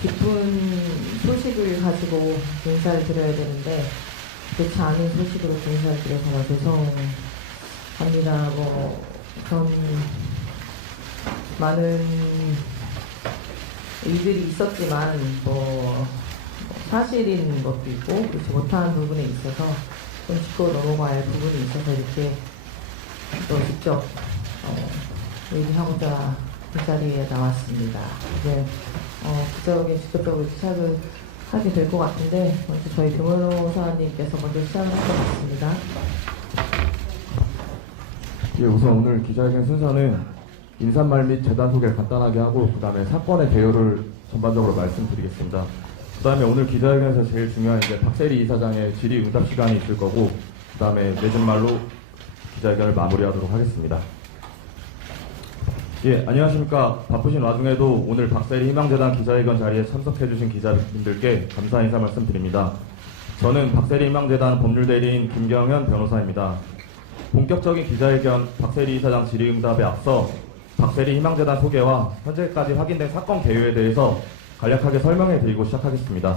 기쁜 소식을 가지고 인사를 드려야 되는데 그렇지 않은 소식으로 인사를 드려서 죄송합니다. 그런 많은 일들이 있었지만 사실인 것도 있고 그렇지 못한 부분에 있어서 좀 짚고 넘어가야 할 부분이 있어서 이렇게 또 직접 얘기하고자 이 자리에 나왔습니다. 이제 직접적으로 시작을 하게 될 것 같은데 먼저 저희 변호사님께서 먼저 시작을 할 것 같습니다. 예, 우선 오늘 기자회견 순서는 인사말 및 재단 소개를 간단하게 하고 그 다음에 사건의 개요를 전반적으로 말씀드리겠습니다. 그 다음에 오늘 기자회견에서 제일 중요한 이제 박세리 이사장의 질의응답 시간이 있을 거고 그 다음에 늦은 말로 기자회견을 마무리하도록 하겠습니다. 예, 안녕하십니까. 바쁘신 와중에도 오늘 박세리 희망재단 기자회견 자리에 참석해주신 기자분들께 감사 인사 말씀드립니다. 저는 박세리 희망재단 법률대리인 김경현 변호사입니다. 본격적인 기자회견 박세리 이사장 질의응답에 앞서 박세리 희망재단 소개와 현재까지 확인된 사건 개요에 대해서 간략하게 설명해드리고 시작하겠습니다.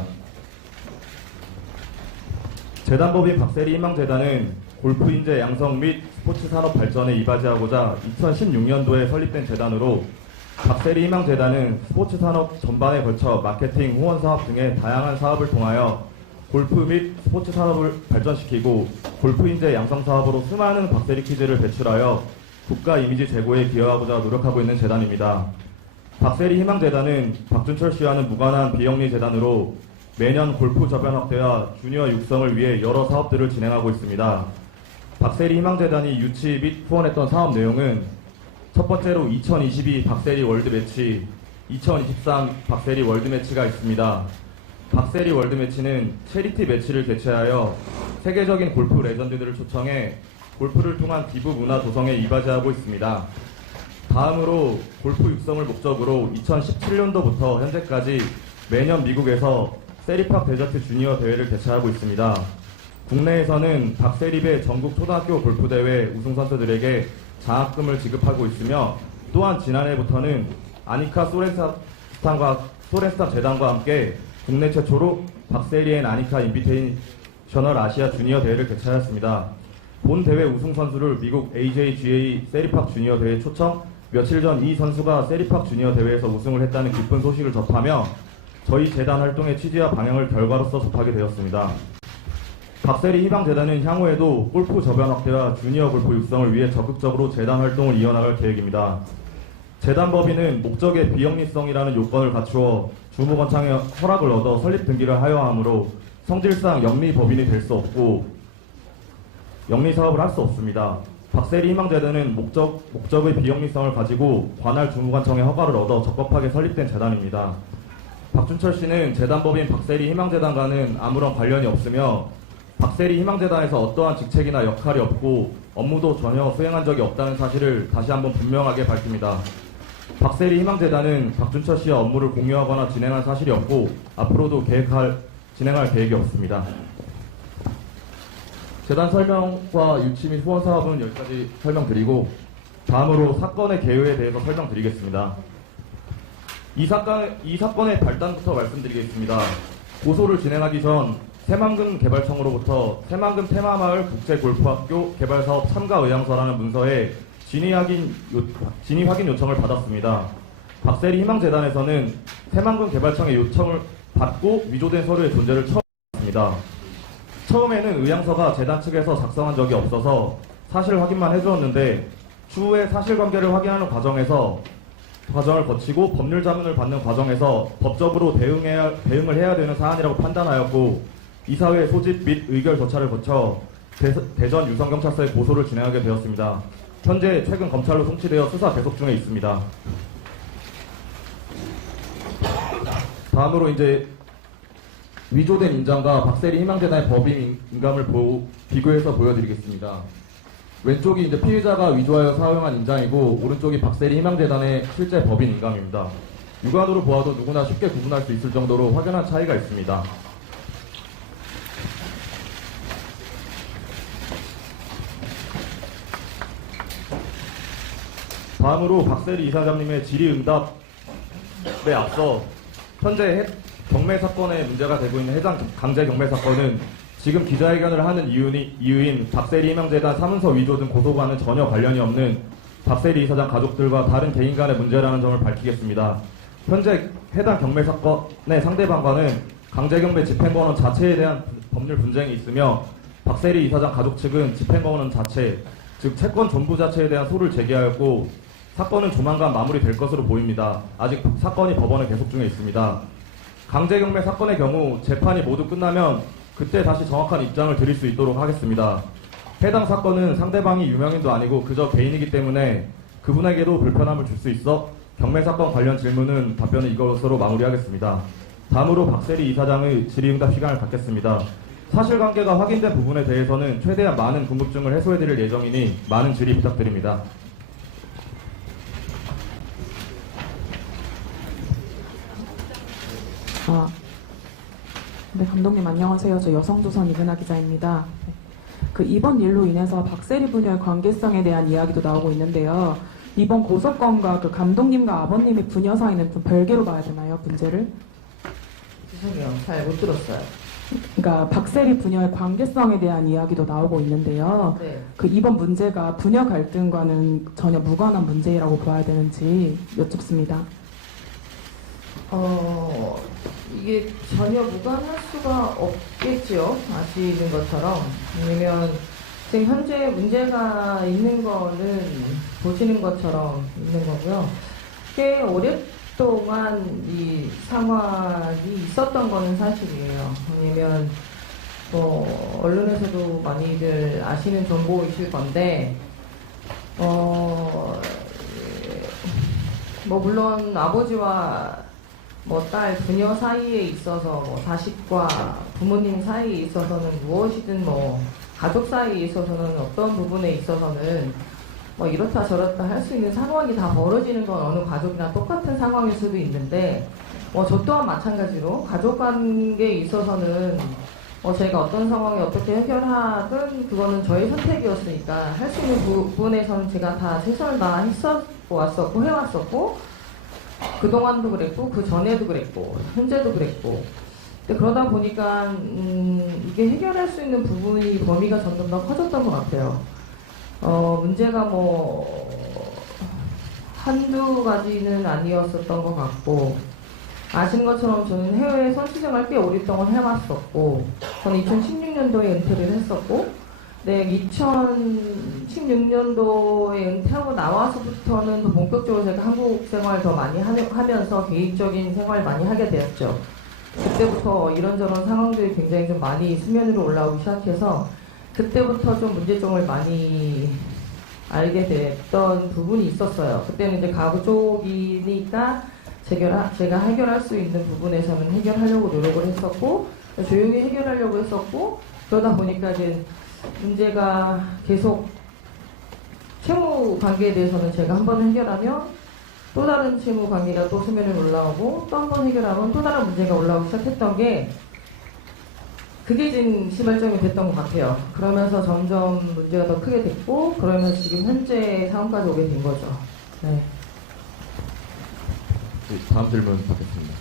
재단법인 박세리 희망재단은 골프 인재 양성 및 스포츠 산업 발전에 이바지하고자 2016년도에 설립된 재단으로 박세리 희망재단은 스포츠 산업 전반에 걸쳐 마케팅, 후원 사업 등의 다양한 사업을 통하여 골프 및 스포츠 산업을 발전시키고 골프 인재 양성 사업으로 수많은 박세리 키즈를 배출하여 국가 이미지 제고에 기여하고자 노력하고 있는 재단입니다. 박세리 희망재단은 박준철 씨와는 무관한 비영리 재단으로 매년 골프 저변 확대와 주니어 육성을 위해 여러 사업들을 진행하고 있습니다. 박세리 희망재단이 유치 및 후원했던 사업 내용은 첫 번째로 2022 박세리 월드매치, 2023 박세리 월드매치가 있습니다. 박세리 월드매치는 체리티 매치를 개최하여 세계적인 골프 레전드들을 초청해 골프를 통한 기부 문화 조성에 이바지하고 있습니다. 다음으로 골프 육성을 목적으로 2017년도부터 현재까지 매년 미국에서 세리팍 데저트 주니어 대회를 개최하고 있습니다. 국내에서는 박세리배 전국 초등학교 골프대회 우승선수들에게 장학금을 지급하고 있으며 또한 지난해부터는 아니카 소렌스타 재단과 함께 국내 최초로 박세리 앤 아니카 인비테이셔널 아시아 주니어 대회를 개최하였습니다. 본 대회 우승 선수를 미국 AJGA 세리팍 주니어 대회 초청, 며칠 전 이 선수가 세리팍 주니어 대회에서 우승을 했다는 기쁜 소식을 접하며 저희 재단 활동의 취지와 방향을 결과로서 접하게 되었습니다. 박세리 희망재단은 향후에도 골프 저변 확대와 주니어 골프 육성을 위해 적극적으로 재단 활동을 이어나갈 계획입니다. 재단 법인은 목적의 비영리성이라는 요건을 갖추어 주무관청의 허락을 얻어 설립 등기를 하여 하므로 성질상 영리 법인이 될 수 없고 영리 사업을 할 수 없습니다. 박세리 희망재단은 목적의 비영리성을 가지고 관할 주무관청의 허가를 얻어 적법하게 설립된 재단입니다. 박준철 씨는 재단법인 박세리 희망재단과는 아무런 관련이 없으며 박세리 희망재단에서 어떠한 직책이나 역할이 없고 업무도 전혀 수행한 적이 없다는 사실을 다시 한번 분명하게 밝힙니다. 박세리 희망재단은 박준철 씨와 업무를 공유하거나 진행한 사실이 없고 앞으로도 진행할 계획이 없습니다. 재단 설명과 유치 및 후원 사업은 여기까지 설명드리고 다음으로 사건의 개요에 대해서 설명드리겠습니다. 이 사건의 발단부터 말씀드리겠습니다. 고소를 진행하기 전 새만금 개발청으로부터 새만금 테마마을 국제골프학교 개발사업 참가 의향서라는 문서에 진위 확인 요청을 받았습니다. 박세리 희망재단에서는 새만금 개발청의 요청을 받고 위조된 서류의 존재를 처음 알았습니다. 처음에는 의향서가 재단 측에서 작성한 적이 없어서 사실 확인만 해주었는데 추후에 사실관계를 확인하는 과정을 거치고 법률 자문을 받는 과정에서 법적으로 대응을 해야 되는 사안이라고 판단하였고 이사회 소집 및 의결 절차를 거쳐 대전 유성경찰서에 고소를 진행하게 되었습니다. 현재 최근 검찰로 송치되어 수사 계속 중에 있습니다. 다음으로 이제 위조된 인장과 박세리 희망재단의 법인 인감을 비교해서 보여드리겠습니다. 왼쪽이 이제 피해자가 위조하여 사용한 인장이고 오른쪽이 박세리 희망재단의 실제 법인 인감입니다. 육안으로 보아도 누구나 쉽게 구분할 수 있을 정도로 확연한 차이가 있습니다. 다음으로 박세리 이사장님의 질의응답에 앞서 현재 경매 사건에 문제가 되고 있는 해당 강제 경매 사건은 지금 기자회견을 하는 이유인 박세리 희망재단 사문서 위조 등 고소과는 전혀 관련이 없는 박세리 이사장 가족들과 다른 개인 간의 문제라는 점을 밝히겠습니다. 현재 해당 경매 사건의 상대방과는 강제경매 집행권원 자체에 대한 법률 분쟁이 있으며 박세리 이사장 가족 측은 집행권원 자체, 즉 채권 존부 자체에 대한 소를 제기하였고 사건은 조만간 마무리될 것으로 보입니다. 아직 사건이 법원에 계속 중에 있습니다. 강제경매 사건의 경우 재판이 모두 끝나면 그때 다시 정확한 입장을 드릴 수 있도록 하겠습니다. 해당 사건은 상대방이 유명인도 아니고 그저 개인이기 때문에 그분에게도 불편함을 줄 수 있어 경매 사건 관련 질문은 답변을 이것으로 마무리하겠습니다. 다음으로 박세리 이사장의 질의응답 시간을 갖겠습니다. 사실관계가 확인된 부분에 대해서는 최대한 많은 궁금증을 해소해드릴 예정이니 많은 질의 부탁드립니다. 네, 감독님 안녕하세요. 저 여성조선 이근아 기자입니다. 이번 일로 인해서 박세리 부녀의 관계성에 대한 이야기도 나오고 있는데요. 이번 고소건과 감독님과 아버님의 부녀 사이는 좀 별개로 봐야 되나요, 문제를? 죄송해요. 잘 못 들었어요. 그러니까 박세리 부녀의 관계성에 대한 이야기도 나오고 있는데요. 네. 이번 문제가 부녀 갈등과는 전혀 무관한 문제라고 봐야 되는지 여쭙습니다. 이게 전혀 무관할 수가 없겠지요. 아시는 것처럼. 왜냐면 지금 현재 문제가 있는 거는 보시는 것처럼 있는 거고요. 꽤 오랫동안 이 상황이 있었던 거는 사실이에요. 왜냐면 언론에서도 많이들 아시는 정보이실 건데 물론 아버지와 딸, 부녀 사이에 있어서 자식과 부모님 사이에 있어서는 무엇이든 가족 사이에 있어서는 어떤 부분에 있어서는 이렇다 저렇다 할 수 있는 상황이 다 벌어지는 건 어느 가족이나 똑같은 상황일 수도 있는데 저 또한 마찬가지로 가족 관계에 있어서는 저희가 어떤 상황에 어떻게 해결하든 그거는 저의 선택이었으니까 할 수 있는 부분에서는 제가 다 최선을 다했었고 해왔었고 그동안도 그랬고 그 전에도 그랬고 현재도 그랬고 근데 그러다 보니까 이게 해결할 수 있는 부분이 범위가 점점 더 커졌던 것 같아요. 문제가 한두 가지는 아니었었던 것 같고 아신 것처럼 저는 해외 선수생활 꽤 오랫동안 해왔었고 저는 2016년도에 은퇴를 했었고 네, 2016년도에 은퇴하고 나와서부터는 더 본격적으로 제가 한국 생활 더 많이 하면서 개인적인 생활 많이 하게 되었죠. 그때부터 이런저런 상황들이 굉장히 좀 많이 수면 위로 올라오기 시작해서 그때부터 좀 문제점을 많이 알게 됐던 부분이 있었어요. 그때는 이제 가구 쪽이니까 제가 해결할 수 있는 부분에서는 해결하려고 노력을 했었고 조용히 해결하려고 했었고 그러다 보니까 이제 문제가 계속 채무 관계에 대해서는 제가 한 번 해결하면 또 다른 채무 관계가 또 수면에 올라오고 또 한 번 해결하면 또 다른 문제가 올라오기 시작했던 게 그게 지금 시발점이 됐던 것 같아요. 그러면서 점점 문제가 더 크게 됐고 그러면서 지금 현재 상황까지 오게 된 거죠. 네. 다음 질문 받겠습니다.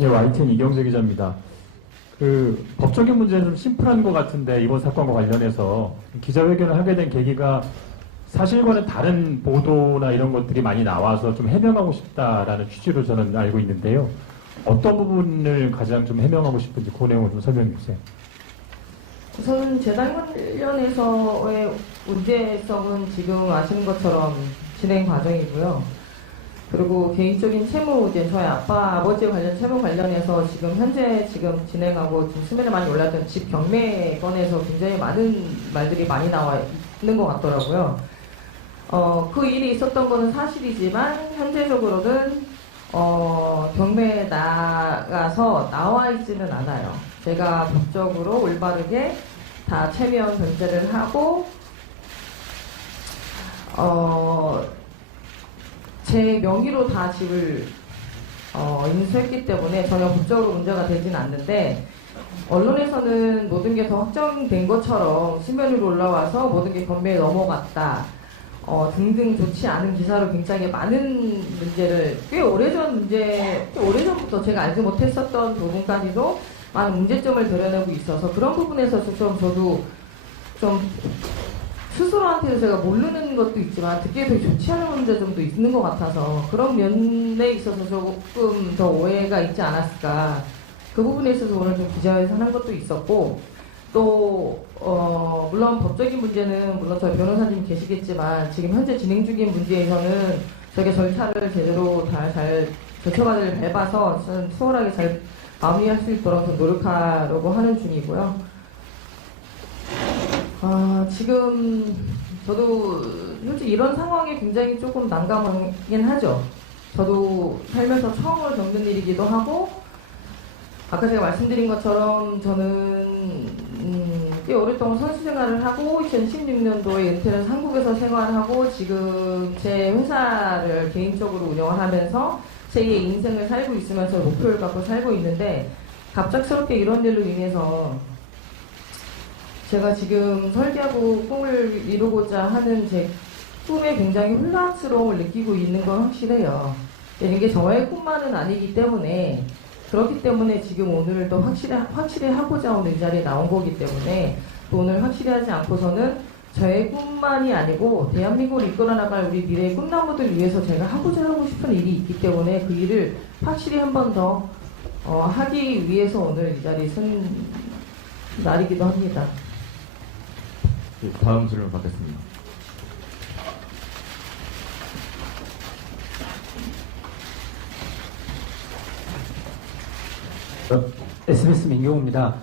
네, YTN 이경재 기자입니다. 법적인 문제는 좀 심플한 것 같은데 이번 사건과 관련해서 기자회견을 하게 된 계기가 사실과는 다른 보도나 이런 것들이 많이 나와서 좀 해명하고 싶다라는 취지로 저는 알고 있는데요. 어떤 부분을 가장 좀 해명하고 싶은지 그 내용을 좀 설명해 주세요. 우선 재단 관련해서의 문제성은 지금 아시는 것처럼 진행 과정이고요. 그리고 개인적인 채무, 이제 저희 아버지 관련 채무 관련해서 현재 진행하고 지금 수면에 많이 올랐던 집 경매 건에서 굉장히 많은 말들이 많이 나와 있는 것 같더라고요. 그 일이 있었던 거는 사실이지만 현재적으로는 경매에 나가서 나와 있지는 않아요. 제가 법적으로 올바르게 다 체면 변제를 하고 제 명의로 다 집을 인수했기 때문에 전혀 법적으로 문제가 되진 않는데, 언론에서는 모든 게 더 확정된 것처럼 수면 위로 올라와서 모든 게 검매에 넘어갔다 등등 좋지 않은 기사로 굉장히 많은 문제를 꽤 오래전부터 제가 알지 못했었던 부분까지도 많은 문제점을 드러내고 있어서, 그런 부분에서 좀 저도 좀 스스로한테도 제가 모르는 것도 있지만 듣기에 되게 좋지 않은 문제점도 있는 것 같아서, 그런 면에 있어서 조금 더 오해가 있지 않았을까, 그 부분에 있어서 오늘 좀 기자회견 하는 것도 있었고, 또 물론 법적인 문제는 물론 저희 변호사님 계시겠지만 지금 현재 진행 중인 문제에서는 저게 절차를 제대로 잘 절차관을 밟아서 수월하게 잘 마무리할 수 있도록 좀 노력하려고 하는 중이고요. 지금 저도 솔직히 이런 상황에 굉장히 조금 난감하긴 하죠. 저도 살면서 처음으로 겪는 일이기도 하고, 아까 제가 말씀드린 것처럼 저는 꽤 오랫동안 선수 생활을 하고 2016년도에 은퇴를 해서 한국에서 생활하고 지금 제 회사를 개인적으로 운영을 하면서 제2의 인생을 살고 있으면서 목표를 갖고 살고 있는데, 갑작스럽게 이런 일로 인해서 제가 지금 설계하고 꿈을 이루고자 하는 제 꿈에 굉장히 혼란스러움을 느끼고 있는 건 확실해요. 이게 저의 꿈만은 아니기 때문에, 그렇기 때문에 지금 오늘 또 확실히 하고자 오늘 이 자리에 나온 거기 때문에, 또 오늘 확실히 하지 않고서는 저의 꿈만이 아니고 대한민국을 이끌어 나갈 우리 미래의 꿈나무들 위해서 제가 하고 싶은 일이 있기 때문에 그 일을 확실히 한 번 더 하기 위해서 오늘 이 자리에 선 날이기도 합니다. 예, 다음 질문 받겠습니다. SBS 민경호입니다.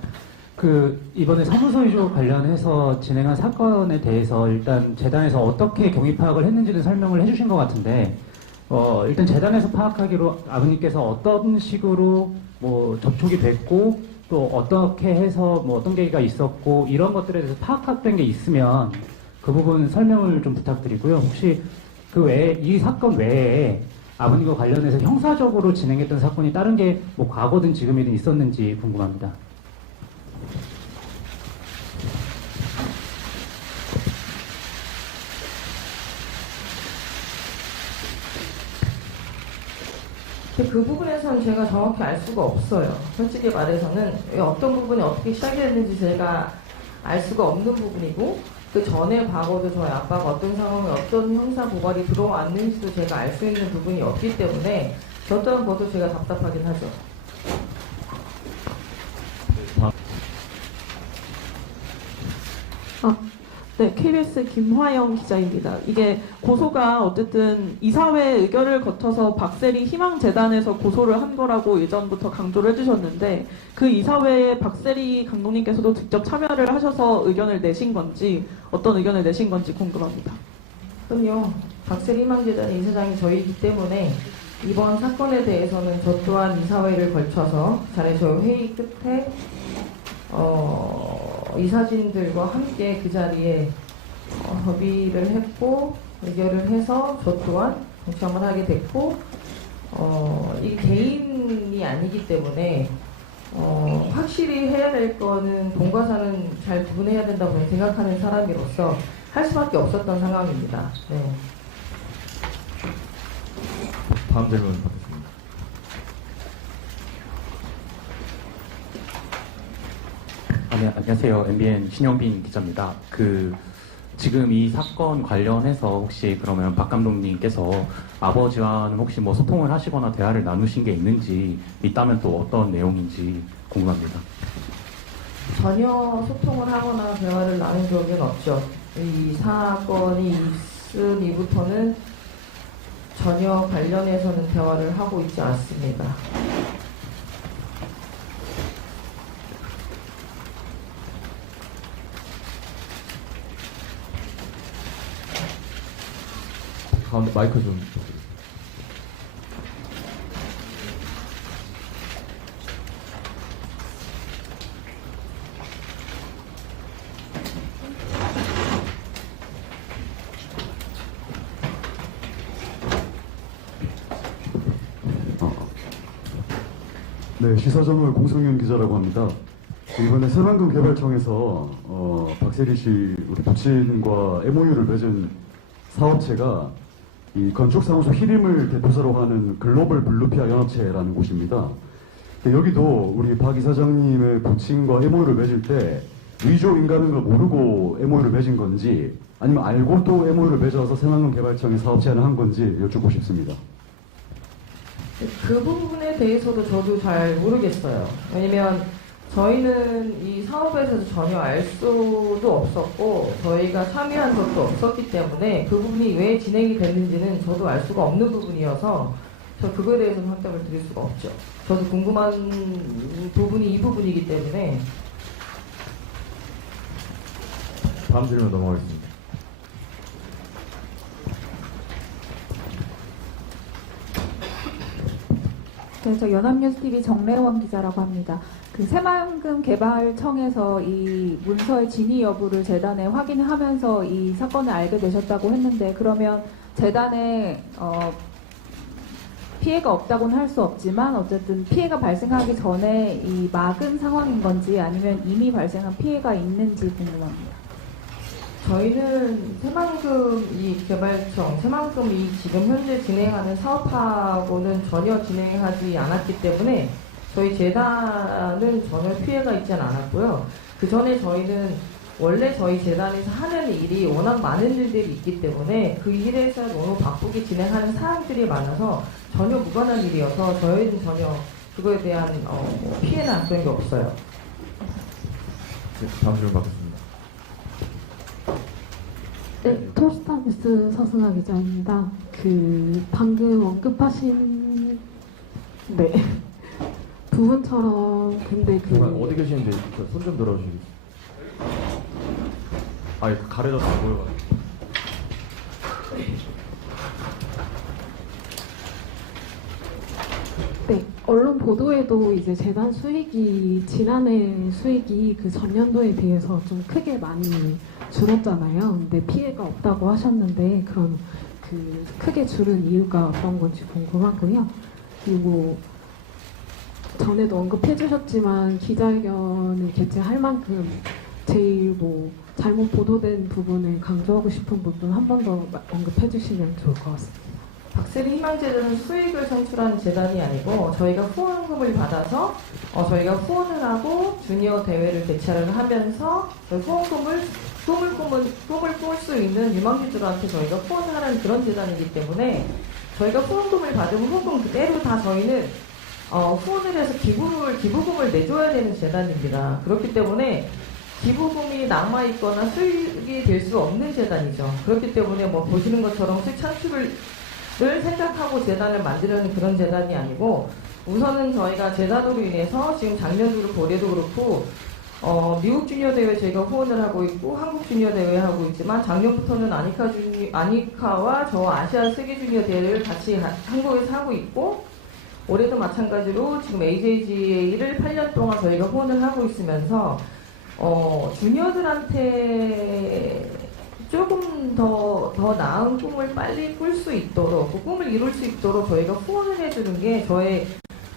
이번에 사무소 위조 관련해서 진행한 사건에 대해서 일단 재단에서 어떻게 경위 파악을 했는지는 설명을 해주신 것 같은데, 일단 재단에서 파악하기로 아버님께서 어떤 식으로 뭐 접촉이 됐고, 또 어떻게 해서 뭐 어떤 계기가 있었고, 이런 것들에 대해서 파악된 게 있으면 그 부분 설명을 좀 부탁드리고요. 혹시 그 외에, 이 사건 외에 아버님과 관련해서 형사적으로 진행했던 사건이 다른 게 뭐 과거든 지금이든 있었는지 궁금합니다. 그 부분에서는 제가 정확히 알 수가 없어요. 솔직히 말해서는 어떤 부분이 어떻게 시작이 됐는지 제가 알 수가 없는 부분이고, 그 전에 과거도 저희 아빠가 어떤 상황에 어떤 형사 고발이 들어왔는지도 제가 알 수 있는 부분이 없기 때문에 저 또한 것도 제가 답답하긴 하죠. 네, KBS 김화영 기자입니다. 이게 고소가 어쨌든 이사회 의결을 거쳐서 박세리 희망재단에서 고소를 한 거라고 예전부터 강조를 해주셨는데, 그 이사회에 박세리 감독님께서도 직접 참여를 하셔서 의견을 내신 건지, 어떤 의견을 내신 건지 궁금합니다. 그럼요. 박세리 희망재단의 이사장이 저희이기 때문에 이번 사건에 대해서는 저 또한 이사회를 걸쳐서 잘해서 회의 끝에 이사진들과 함께 그 자리에 협의를 했고 의결을 해서 저 또한 동참을 하게 됐고, 이 개인이 아니기 때문에 확실히 해야 될 거는 돈과 사는 잘 구분해야 된다고 생각하는 사람으로서 할 수밖에 없었던 상황입니다. 네. 다음 질문 받겠습니다. 네, 안녕하세요. MBN 신영빈 기자입니다. 지금 이 사건 관련해서 혹시 그러면 박 감독님께서 아버지와는 혹시 뭐 소통을 하시거나 대화를 나누신 게 있는지, 있다면 또 어떤 내용인지 궁금합니다. 전혀 소통을 하거나 대화를 나눈 적은 없죠. 이 사건이 있은 이후부터는 전혀 관련해서는 대화를 하고 있지 않습니다. 가운데 마이크 좀. 네, 시사저널 공성윤 기자라고 합니다. 이번에 새만금 개발청에서 박세리 씨 우리 부친과 MOU를 맺은 사업체가 이 건축사무소 히림을 대표사로 하는 글로벌 블루피아 연합체라는 곳입니다. 근데 여기도 우리 박 이사장님의 부친과 MOU를 맺을 때 위조인가는 걸 모르고 MOU를 맺은 건지 아니면 알고 또 MOU를 맺어서 새만금 개발청이 사업 제안을 한 건지 여쭙고 싶습니다. 그 부분에 대해서도 저도 잘 모르겠어요. 왜냐면 저희는 이 사업에 대해서 전혀 알 수도 없었고 저희가 참여한 적도 없었기 때문에 그 부분이 왜 진행이 됐는지는 저도 알 수가 없는 부분이어서 저 그거에 대해서는 확답을 드릴 수가 없죠. 저도 궁금한 부분이 이 부분이기 때문에. 다음 질문 넘어가겠습니다. 네, 저 연합뉴스TV 정래원 기자라고 합니다. 그 새만금 개발청에서 이 문서의 진위 여부를 재단에 확인하면서 이 사건을 알게 되셨다고 했는데 그러면 재단에 피해가 없다고는 할 수 없지만 어쨌든 피해가 발생하기 전에 이 막은 상황인 건지 아니면 이미 발생한 피해가 있는지 궁금합니다. 저희는 새만금 이 개발청, 새만금 이 지금 현재 진행하는 사업하고는 전혀 진행하지 않았기 때문에 저희 재단은 전혀 피해가 있지는 않았고요. 그 전에 저희는 원래 저희 재단에서 하는 일이 워낙 많은 일들이 있기 때문에 그 일에서 너무 바쁘게 진행하는 사람들이 많아서 전혀 무관한 일이어서 저희는 전혀 그거에 대한 피해나 그런 게 없어요. 네, 다음 질문 받겠습니다. 네, 토스타뉴스 서승아 기자입니다. 그 방금 언급하신 부분처럼 근데 잠깐 어디 계시는지 손 좀 들어주시겠어요? 아, 가려져서 안 보여가지고. 네, 언론 보도에도 이제 재단 수익이 지난해 수익이 그 전년도에 비해서 좀 크게 많이 줄었잖아요. 근데 피해가 없다고 하셨는데 그럼 그 크게 줄은 이유가 어떤 건지 궁금하고요. 그리고 전에도 언급해 주셨지만 기자회견을 개최할 만큼 제일 뭐 잘못 보도된 부분을 강조하고 싶은 부분 한 번 더 언급해 주시면 좋을 것 같습니다. 박세리 희망재단은 수익을 창출하는 재단이 아니고 저희가 후원금을 받아서 저희가 후원을 하고 주니어 대회를 개최를 하면서 후원금을 꿈을 꿀 수 있는 유망주들한테 저희가 후원을 하는 그런 재단이기 때문에 저희가 후원금을 받으면 후원금 그대로 다 저희는 후원을 해서 기부금을 내줘야 되는 재단입니다. 그렇기 때문에 기부금이 남아있거나 수익이 될 수 없는 재단이죠. 그렇기 때문에 뭐 보시는 것처럼 수익 창출을 생각하고 재단을 만들려는 그런 재단이 아니고 우선은 저희가 재단으로 인해서 지금 작년도를 올해도 그렇고 미국 주니어 대회 저희가 후원을 하고 있고 한국 주니어 대회 하고 있지만 작년부터는 아니카와 저 아시아 세계 주니어 대회를 같이 한국에서 하고 있고 올해도 마찬가지로 지금 AJGA를 8년 동안 저희가 후원을 하고 있으면서 주니어들한테 조금 더 나은 꿈을 빨리 꿀 수 있도록 그 꿈을 이룰 수 있도록 저희가 후원을 해주는 게 저의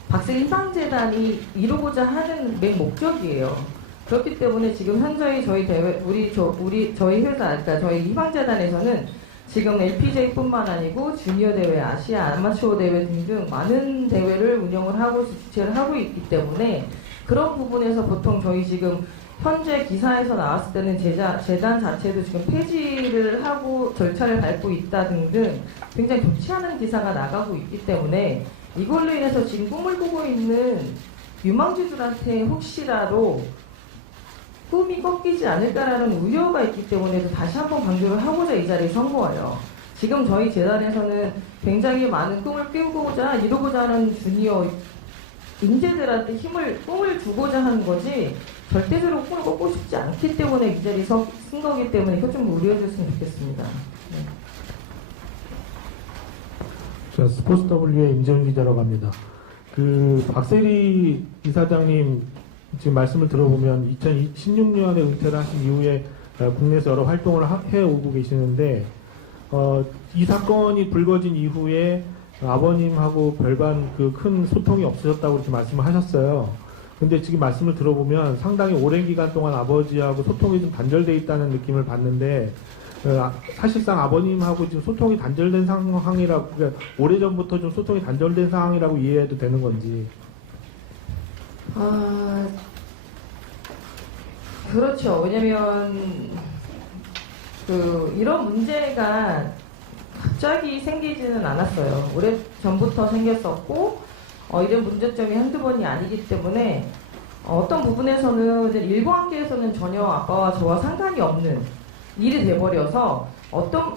박세리 희망재단이 이루고자 하는 맨 목적이에요. 그렇기 때문에 지금 현저히 저희 대회 저희 회사 그러니까 저희 희망재단에서는 지금 LPGA뿐만 아니고 주니어 대회, 아시아 아마추어 대회 등등 많은 대회를 운영을 하고 주최를 하고 있기 때문에 그런 부분에서 보통 저희 지금 현재 기사에서 나왔을 때는 재단 자체도 지금 폐지를 하고 절차를 밟고 있다 등등 굉장히 좋지 않은 기사가 나가고 있기 때문에 이걸로 인해서 지금 꿈을 꾸고 있는 유망주들한테 혹시라도 꿈이 꺾이지 않을까라는 우려가 있기 때문에 다시 한번 강조를 하고자 이 자리에 선 거예요. 지금 저희 재단에서는 굉장히 많은 꿈을 깨우고자 이루고자 하는 주니어 인재들한테 꿈을 주고자 하는 거지 절대적으로 꿈을 꺾고 싶지 않기 때문에 이 자리에 쓴 거기 때문에 이거 좀 우려해 줬으면 좋겠습니다. 네. 저 스포츠 W의 임재훈 기자라고 합니다. 그 박세리 이사장님 지금 말씀을 들어보면 2016년에 은퇴를 하신 이후에 국내에서 여러 활동을 해오고 계시는데 이 사건이 불거진 이후에 아버님하고 별반 그 큰 소통이 없으셨다고 이렇게 말씀을 하셨어요. 근데 지금 말씀을 들어보면 상당히 오랜 기간 동안 아버지하고 소통이 좀 단절돼 있다는 느낌을 받는데 사실상 아버님하고 지금 소통이 단절된 상황이라고, 그러니까 오래전부터 좀 소통이 단절된 상황이라고 이해해도 되는 건지. 그렇죠. 왜냐면 이런 문제가 갑자기 생기지는 않았어요. 오래 전부터 생겼었고 이런 문제점이 한두 번이 아니기 때문에 어떤 부분에서는 이제 일관계에서는 전혀 아빠와 저와 상관이 없는 일이 돼버려서 그러니까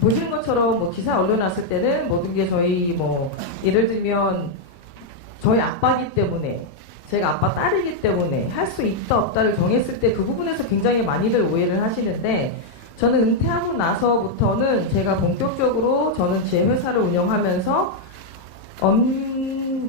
보시는 것처럼 뭐 기사 올려놨을 때는 모든 게 저희 뭐 예를 들면 저희 아빠기 때문에 제가 아빠 딸이기 때문에 할 수 있다 없다를 정했을 때 그 부분에서 굉장히 많이들 오해를 하시는데, 저는 은퇴하고 나서부터는 제가 본격적으로 저는 제 회사를 운영하면서 엄격히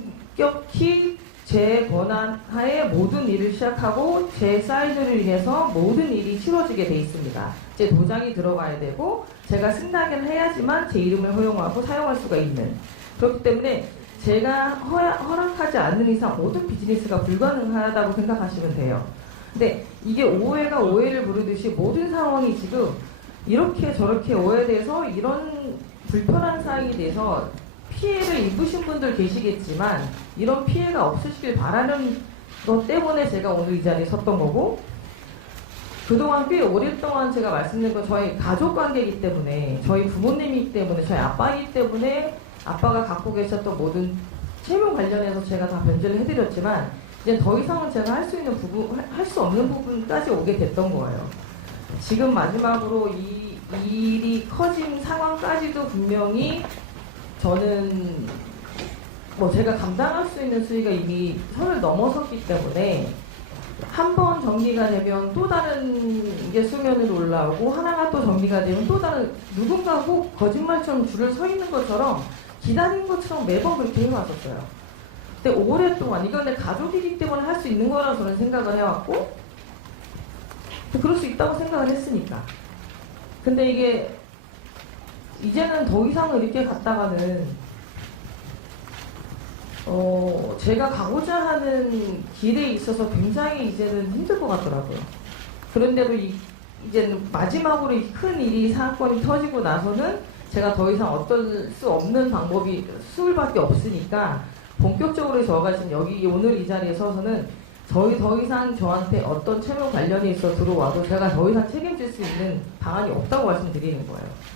제 권한 하에 모든 일을 시작하고 제 사인으로 인해서 모든 일이 치러지게 돼 있습니다. 제 도장이 들어가야 되고 제가 승낙을 해야지만 제 이름을 허용하고 사용할 수가 있는, 그렇기 때문에 제가 허락하지 않는 이상 모든 비즈니스가 불가능하다고 생각하시면 돼요. 근데 이게 오해가 오해를 부르듯이 모든 상황이 지금 이렇게 저렇게 오해돼서 이런 불편한 사항이 돼서 피해를 입으신 분들 계시겠지만 이런 피해가 없으시길 바라는 것 때문에 제가 오늘 이 자리에 섰던 거고, 그동안 꽤 오랫동안 제가 말씀드린 건 저희 가족 관계이기 때문에, 저희 부모님이기 때문에, 저희 아빠이기 때문에 아빠가 갖고 계셨던 모든 채무 관련해서 제가 다 변제를 해드렸지만 이제 더 이상은 제가 할 수 있는 부분, 할 수 없는 부분까지 오게 됐던 거예요. 지금 마지막으로 이 일이 커진 상황까지도 분명히 저는 뭐 제가 감당할 수 있는 수위가 이미 선을 넘어섰기 때문에 한 번 정리가 되면 또 다른 게 수면으로 올라오고, 하나가 또 정리가 되면 또 다른, 누군가 꼭 거짓말처럼 줄을 서 있는 것처럼 기다린 것처럼 매번 그렇게 해왔었어요. 근데 오랫동안 이건 내 가족이기 때문에 할 수 있는 거라고 저는 생각을 해왔고, 그럴 수 있다고 생각을 했으니까. 근데 이게 이제는 더 이상 이렇게 갔다가는 제가 가고자 하는 길에 있어서 굉장히 이제는 힘들 것 같더라고요. 그런데도 이제는 마지막으로 이 큰 일이 사건이 터지고 나서는 제가 더 이상 어떨 수 없는 방법이 수밖에 없으니까 본격적으로 저가 지금 여기 오늘 이 자리에 서서는 더 이상 저한테 어떤 채무 관련이 있어 들어와도 제가 더 이상 책임질 수 있는 방안이 없다고 말씀드리는 거예요.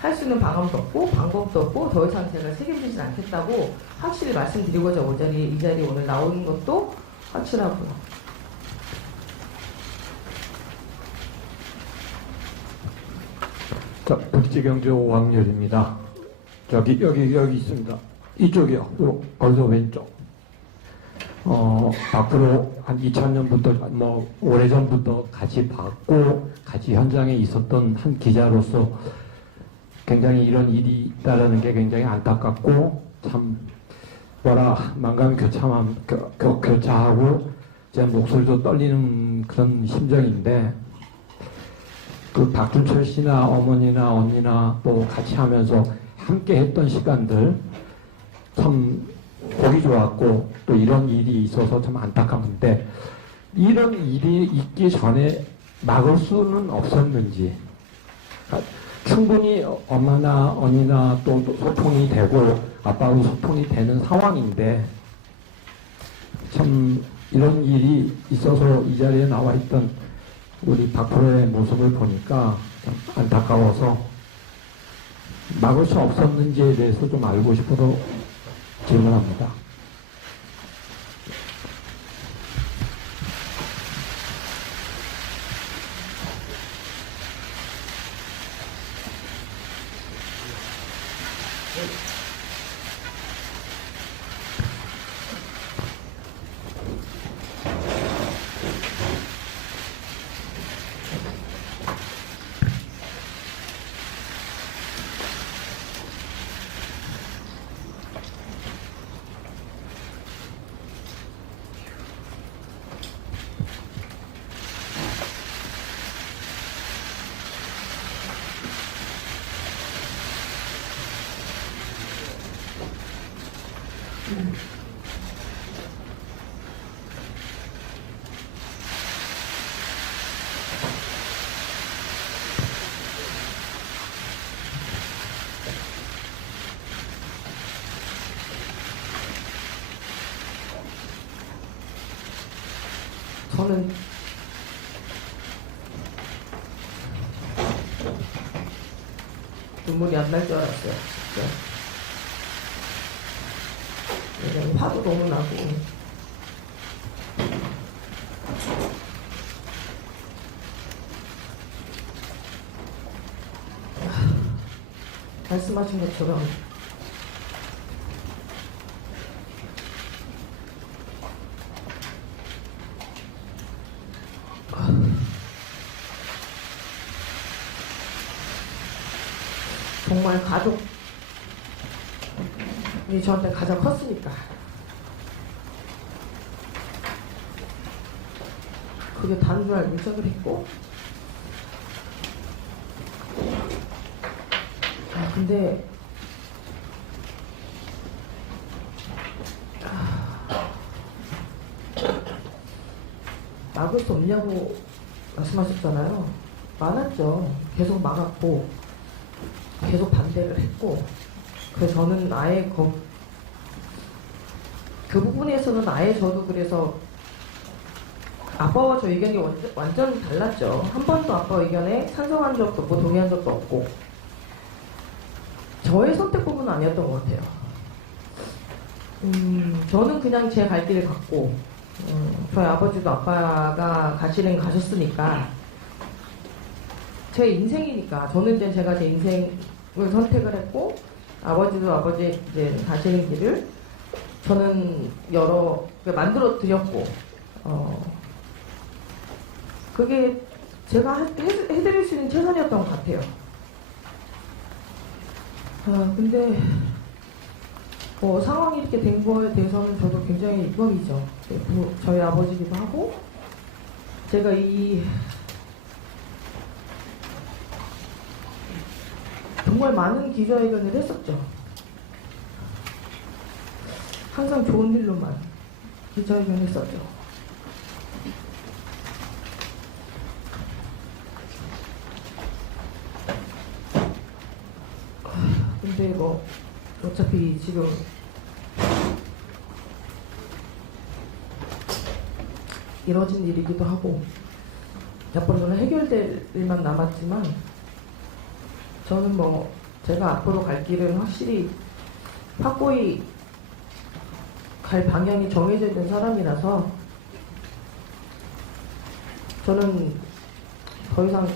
할 수 있는 방안도 없고 방법도 없고 더 이상 제가 책임지지 않겠다고 확실히 말씀드리고자 이 자리에 오늘 나오는 것도 확실하고요. 자, 국제경제 5학년입니다. 여기 있습니다. 이쪽이요. 거기서 왼쪽. 앞으로 한 2000년부터 뭐 오래전부터 같이 봤고 같이 현장에 있었던 한 기자로서 굉장히 이런 일이 있다라는 게 굉장히 안타깝고 참 교차하고 제 목소리도 떨리는 그런 심정인데, 그 박준철 씨나 어머니나 언니나 또 같이 하면서 함께 했던 시간들 참 보기 좋았고, 또 이런 일이 있어서 참 안타까운데, 이런 일이 있기 전에 막을 수는 없었는지, 충분히 엄마나 언니나 또 소통이 되고 아빠하고 소통이 되는 상황인데, 참 이런 일이 있어서 이 자리에 나와 있던 우리 박프로의 모습을 보니까 참 안타까워서 막을 수 없었는지에 대해서 좀 알고 싶어서 질문합니다. 저는 눈물이 안 날 줄 알았어요. 진짜. 왜냐면 화도 너무 나고. 말씀하신 것처럼 정말 가족이 저한테 가장 컸으니까 그게 다른 줄 알고 시작을 했고, 근데 막을 수 없냐고 말씀하셨잖아요. 많았죠. 계속 막았고 계속 반대를 했고, 그래서 저는 아예 그 부분에서는 아예 저도 그래서 아빠와 저 의견이 완전 달랐죠. 한 번도 아빠 의견에 찬성한 적도 없고 동의한 적도 없고, 저의 선택 부분은 아니었던 것 같아요. 저는 그냥 제 갈 길을 갔고, 저희 아버지도 아빠가 가시는 가셨으니까 제 인생이니까 저는 이제 제가 제 인생을 선택을 했고, 아버지도 아버지 이제 가시는 길을 저는 만들어 드렸고, 그게 제가 해드릴 수 있는 최선이었던 것 같아요. 근데 상황이 이렇게 된 거에 대해서는 저도 굉장히 이범이죠. 저희 아버지기도 하고, 제가 정말 많은 기자회견을 했었죠. 항상 좋은 일로만 기자회견을 했었죠. 근데 어차피 지금 이뤄진 일이기도 하고 앞으로는 해결될 일만 남았지만, 저는 제가 앞으로 갈 길은 확실히 확고히 갈 방향이 정해져 있는 사람이라서 저는 더 이상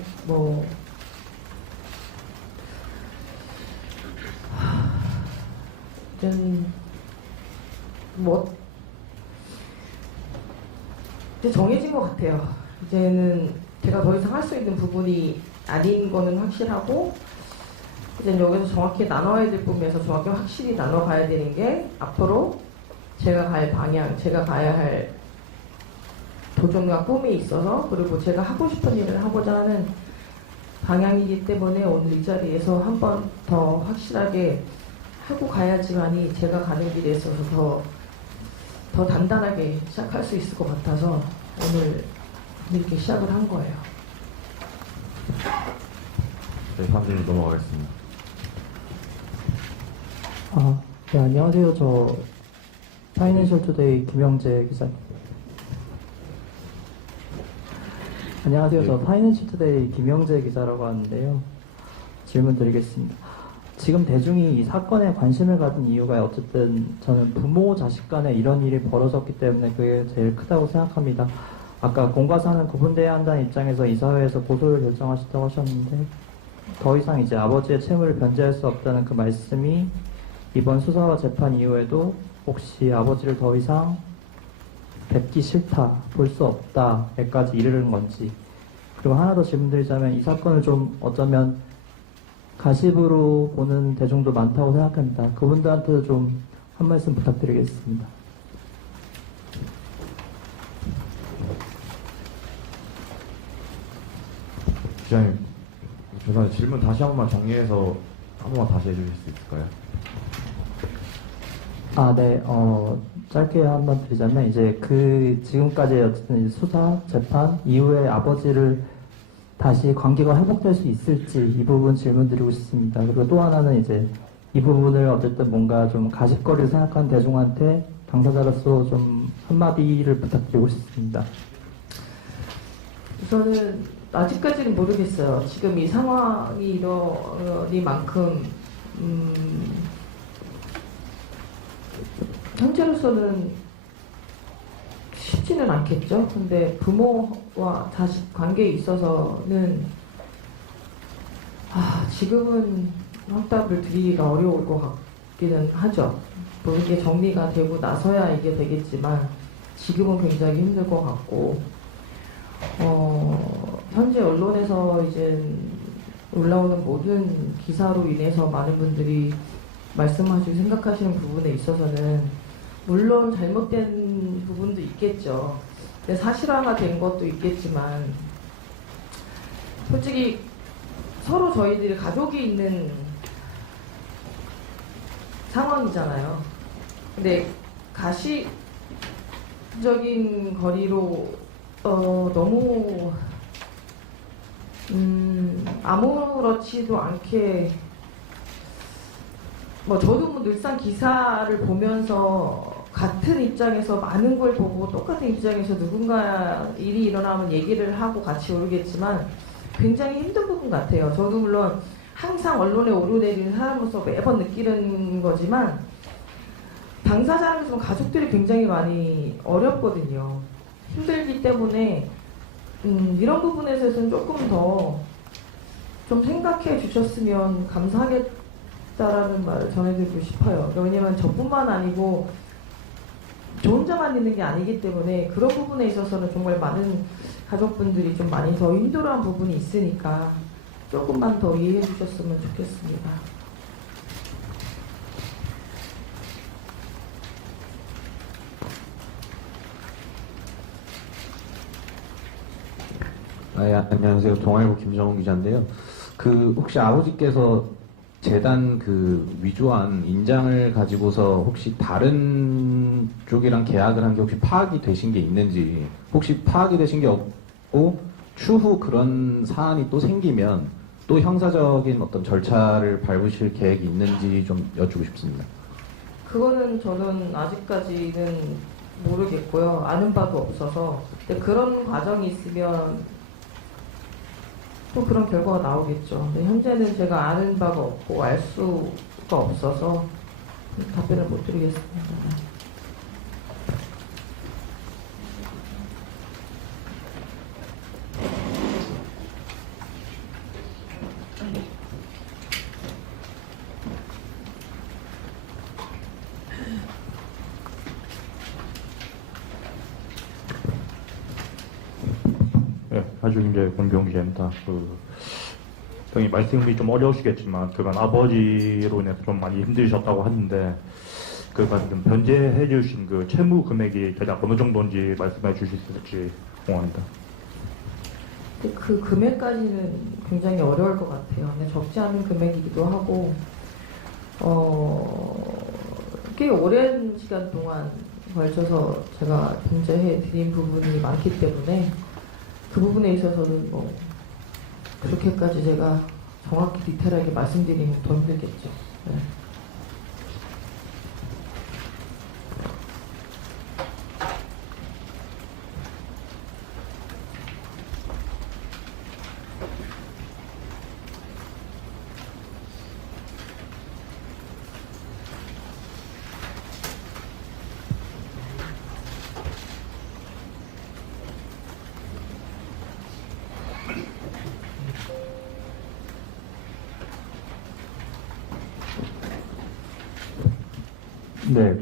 이제 정해진 것 같아요. 이제는 제가 더 이상 할 수 있는 부분이 아닌 거는 확실하고, 이제 여기서 정확히 나눠야 될 부분에서 정확히 확실히 나눠 가야 되는 게 앞으로 제가 갈 방향, 제가 가야 할 도전과 꿈이 있어서, 그리고 제가 하고 싶은 일을 하고자 하는 방향이기 때문에 오늘 이 자리에서 한 번 더 확실하게 하고 가야지만이 제가 가는 길에 있어서 더 단단하게 시작할 수 있을 것 같아서 오늘 이렇게 시작을 한 거예요. 네, 다음 질문 넘어가겠습니다. 네, 안녕하세요. 저 파이낸셜 투데이 김영재 기자입니다. 안녕하세요. 저 파이낸셜 투데이 김영재 기자라고 하는데요. 질문 드리겠습니다. 지금 대중이 이 사건에 관심을 가진 이유가 어쨌든 저는 부모 자식 간에 이런 일이 벌어졌기 때문에 그게 제일 크다고 생각합니다. 아까 공과 사는 구분돼야 한다는 입장에서 이사회에서 고소를 결정하셨다고 하셨는데, 더 이상 이제 아버지의 채무를 변제할 수 없다는 그 말씀이 이번 수사와 재판 이후에도 혹시 아버지를 더 이상 뵙기 싫다, 볼 수 없다에까지 이르는 건지, 그리고 하나 더 질문드리자면 이 사건을 좀 어쩌면 가십으로 보는 대중도 많다고 생각합니다. 그분들한테도 좀 한 말씀 부탁드리겠습니다. 기자님, 죄송한데 질문 다시 한 번만 정리해서 한 번만 다시 해주실 수 있을까요? 네. 짧게 한번 드리자면, 이제 지금까지의 어쨌든 이제 수사, 재판 이후에 아버지를 다시 관계가 회복될 수 있을지 이 부분 질문 드리고 싶습니다. 그리고 또 하나는 이제 이 부분을 어쨌든 뭔가 좀 가십거리를 생각하는 대중한테 당사자로서 좀 한마디를 부탁드리고 싶습니다. 우선은 아직까지는 모르겠어요. 지금 이 상황이 이러니만큼 현재로서는 쉽지는 않겠죠. 근데 부모와 자식 관계에 있어서는 지금은 확답을 드리기가 어려울 것 같기는 하죠. 뭐 이게 정리가 되고 나서야 이게 되겠지만 지금은 굉장히 힘들 것 같고 현재 언론에서 이제 올라오는 모든 기사로 인해서 많은 분들이 말씀하시고 생각하시는 부분에 있어서는 물론 잘못된 부분도 있겠죠. 근데 사실화가 된 것도 있겠지만 솔직히 서로 저희들이 가족이 있는 상황이잖아요. 근데 가시적인 거리로 너무 아무렇지도 않게 저도 늘상 기사를 보면서 같은 입장에서 많은 걸 보고 똑같은 입장에서 누군가 일이 일어나면 얘기를 하고 같이 오르겠지만 굉장히 힘든 부분 같아요. 저도 물론 항상 언론에 오르내리는 사람으로서 매번 느끼는 거지만 당사자라면서 가족들이 굉장히 많이 어렵거든요. 힘들기 때문에 이런 부분에서는 조금 더 좀 생각해 주셨으면 감사하겠다라는 말을 전해드리고 싶어요. 왜냐면 저뿐만 아니고 저 혼자만 있는 게 아니기 때문에 그런 부분에 있어서는 정말 많은 가족분들이 좀 많이 더 힘들어한 부분이 있으니까 조금만 더 이해해 주셨으면 좋겠습니다. 안녕하세요. 동아일보 김정훈 기자인데요. 혹시 아버지께서 재단 위조한 인장을 가지고서 혹시 다른 쪽이랑 계약을 한 게 혹시 파악이 되신 게 있는지, 혹시 파악이 되신 게 없고 추후 그런 사안이 또 생기면 또 형사적인 어떤 절차를 밟으실 계획이 있는지 좀 여쭈고 싶습니다. 그거는 저는 아직까지는 모르겠고요. 아는 바도 없어서. 근데 그런 과정이 있으면 또 그런 결과가 나오겠죠. 근데 현재는 제가 아는 바가 없고 알 수가 없어서 답변을 못 드리겠습니다. 네, 아주 이제 권병 기자입니다. 당연히 말씀이 좀 어려우시겠지만, 그간 아버지로 인해서 좀 많이 힘드셨다고 하는데, 좀 변제해 주신 채무 금액이 대략 어느 정도인지 말씀해 주실 수 있을지 궁금합니다. 그 금액까지는 굉장히 어려울 것 같아요. 근데 적지 않은 금액이기도 하고, 꽤 오랜 시간 동안 걸쳐서 제가 변제해 드린 부분이 많기 때문에 그 부분에 있어서는 그렇게까지 제가 정확히 디테일하게 말씀드리면 더 힘들겠죠. 네. 네,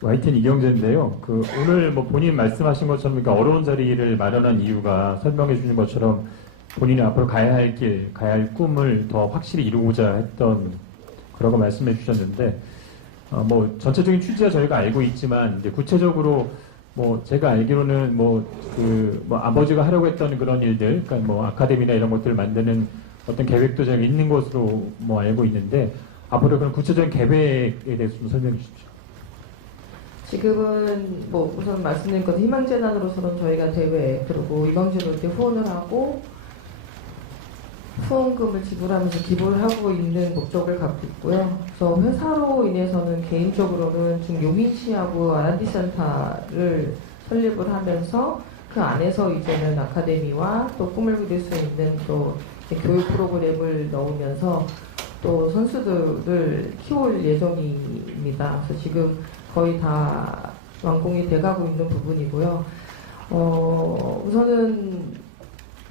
YTN 이경재인데요. 오늘 본인 말씀하신 것처럼 어려운 자리를 마련한 이유가 설명해 주신 것처럼 본인이 앞으로 가야 할 길, 가야 할 꿈을 더 확실히 이루고자 했던 그런 거 말씀해 주셨는데, 전체적인 취지야 저희가 알고 있지만, 이제 구체적으로 제가 알기로는 아버지가 하려고 했던 그런 일들, 그러니까 아카데미나 이런 것들을 만드는 어떤 계획도 저희가 있는 것으로 알고 있는데, 앞으로 그런 구체적인 계획에 대해서 좀 설명해 주십시오. 지금은 뭐 우선 말씀드린 것은 희망재단으로서는 저희가 대회 그리고 이광재로 이렇게 후원을 하고 후원금을 지불하면서 기부를 하고 있는 목적을 갖고 있고요. 그래서 회사로 인해서는 개인적으로는 지금 요미치하고 R&D 센터를 설립을 하면서 그 안에서 이제는 아카데미와 또 꿈을 그릴 수 있는 또 교육 프로그램을 넣으면서 또 선수들을 키울 예정입니다. 그래서 지금 거의 다 완공이 돼가고 있는 부분이고요. 우선은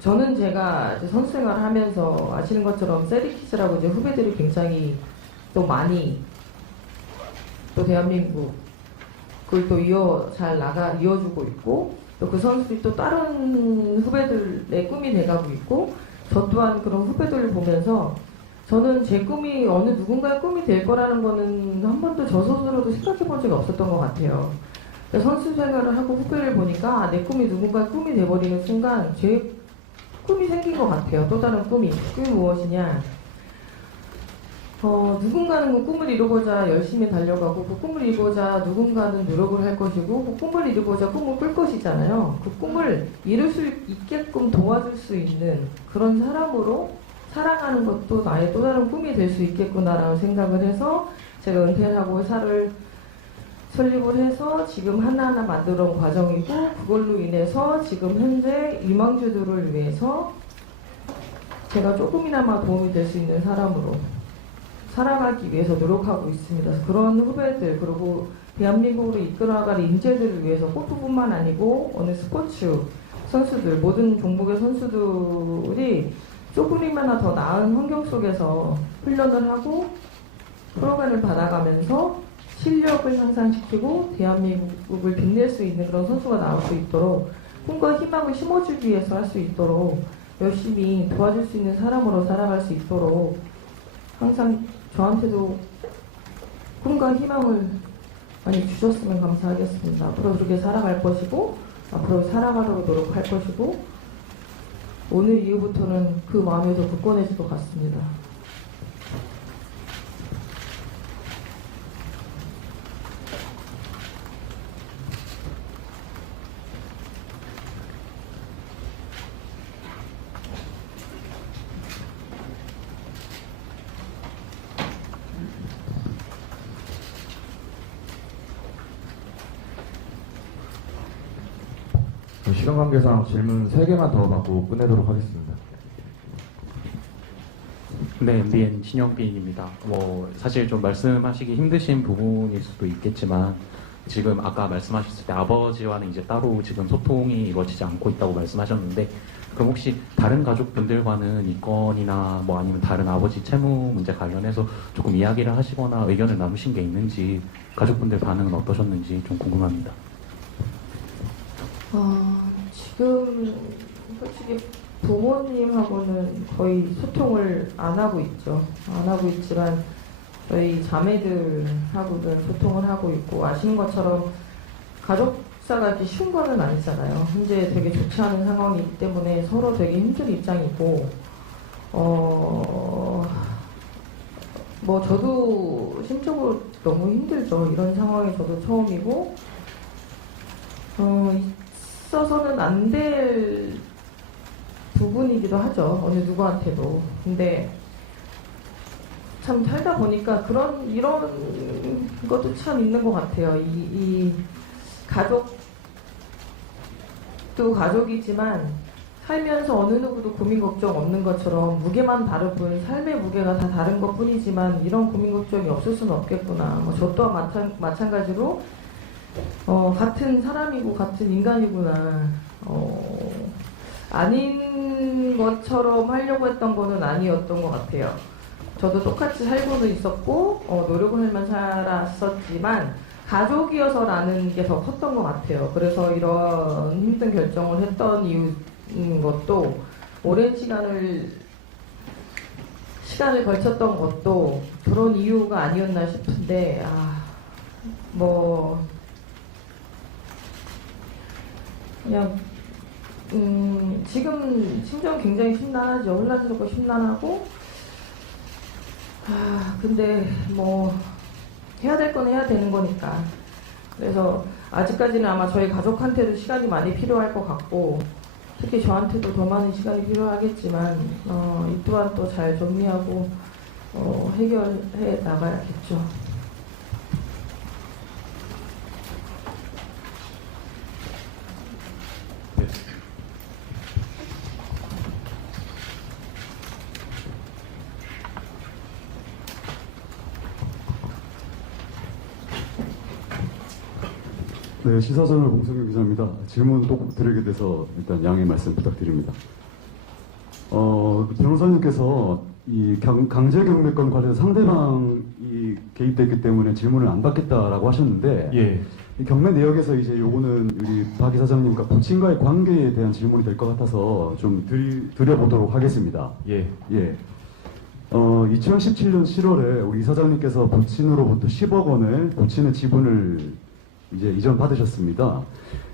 저는 제가 이제 선수 생활을 하면서 아시는 것처럼 세리키즈라고 이제 후배들이 굉장히 또 많이 또 대한민국 그걸 또 이어주고 있고 또 그 선수들이 또 다른 후배들의 꿈이 돼가고 있고 저 또한 그런 후배들을 보면서 저는 제 꿈이 어느 누군가의 꿈이 될 거라는 거는 한 번도 저 스스로도 생각해 본 적이 없었던 것 같아요. 선수 생활을 하고 후배를 보니까 내 꿈이 누군가의 꿈이 돼버리는 순간 제 꿈이 생긴 것 같아요. 또 다른 꿈이. 꿈이 무엇이냐? 누군가는 그 꿈을 이루고자 열심히 달려가고 그 꿈을 이루고자 누군가는 노력을 할 것이고 그 꿈을 이루고자 꿈을 꿀 것이잖아요. 그 꿈을 이룰 수 있게끔 도와줄 수 있는 그런 사람으로 살아가는 것도 나의 또 다른 꿈이 될 수 있겠구나라는 생각을 해서 제가 은퇴를 하고 회사를 설립을 해서 지금 하나하나 만들어 온 과정이고 그걸로 인해서 지금 현재 유망주들을 위해서 제가 조금이나마 도움이 될 수 있는 사람으로 살아가기 위해서 노력하고 있습니다. 그런 후배들 그리고 대한민국으로 이끌어갈 인재들을 위해서 골프뿐만 아니고 어느 스포츠 선수들 모든 종목의 선수들이 조금이나마 더 나은 환경 속에서 훈련을 하고 프로그램을 받아가면서 실력을 향상시키고 대한민국을 빛낼 수 있는 그런 선수가 나올 수 있도록 꿈과 희망을 심어주기 위해서 할 수 있도록 열심히 도와줄 수 있는 사람으로 살아갈 수 있도록 항상 저한테도 꿈과 희망을 많이 주셨으면 감사하겠습니다. 앞으로 그렇게 살아갈 것이고 앞으로 살아가도록 노력할 것이고 오늘 이후부터는 그 마음이 더 굳건해질 것 같습니다. 시간 관계상 질문 3개만 더 받고 끝내도록 하겠습니다. 네, MBN 신영빈입니다. 사실 좀 말씀하시기 힘드신 부분일 수도 있겠지만 지금 아까 말씀하셨을 때 아버지와는 이제 따로 지금 소통이 이루어지지 않고 있다고 말씀하셨는데 그럼 혹시 다른 가족분들과는 이 건이나 뭐 아니면 다른 아버지 채무 문제 관련해서 조금 이야기를 하시거나 의견을 나누신 게 있는지 가족분들 반응은 어떠셨는지 좀 궁금합니다. 지금 솔직히 부모님하고는 거의 소통을 안 하고 있죠. 안 하고 있지만 저희 자매들하고는 소통을 하고 있고 아시는 것처럼 가족사가 이렇게 쉬운 거는 아니잖아요. 현재 되게 좋지 않은 상황이기 때문에 서로 되게 힘든 입장이고 뭐 저도 심적으로 너무 힘들죠. 이런 상황이 저도 처음이고 있어서는 안 될 부분이기도 하죠. 어느 누구한테도. 근데 참 살다 보니까 이런 것도 참 있는 것 같아요. 이 가족도 가족이지만 살면서 어느 누구도 고민 걱정 없는 것처럼 무게만 다를 뿐 삶의 무게가 다 다른 것 뿐이지만 이런 고민 걱정이 없을 수는 없겠구나. 저 또한 마찬가지로 같은 사람이고 같은 인간이구나. 아닌 것처럼 하려고 했던 거는 아니었던 것 같아요. 저도 똑같이 살고도 있었고 노력을 하면 살았었지만 가족이어서라는 게 더 컸던 것 같아요. 그래서 이런 힘든 결정을 했던 이유인 것도 오랜 시간을 걸쳤던 것도 그런 이유가 아니었나 싶은데 그냥 지금 심정 굉장히 심란하죠. 혼란스럽고 심란하고 근데 뭐 해야 될 건 해야 되는 거니까 그래서 아직까지는 아마 저희 가족한테도 시간이 많이 필요할 것 같고 특히 저한테도 더 많은 시간이 필요하겠지만 이 또한 또 잘 정리하고 해결해 나가야겠죠. 네, 시사저널 공성윤 기자입니다. 질문 또 드리게 돼서 일단 양해 말씀 부탁드립니다. 변호사님께서 이 강제경매권 관련해서 상대방이 개입됐기 때문에 질문을 안 받겠다라고 하셨는데, 예. 이 경매 내역에서 이제 요거는 우리 박 이사장님과 부친과의 관계에 대한 질문이 될 것 같아서 좀 드려보도록 하겠습니다. 예. 예. 2017년 7월에 우리 이사장님께서 부친으로부터 10억 원을 부친의 지분을 이제 이전 받으셨습니다.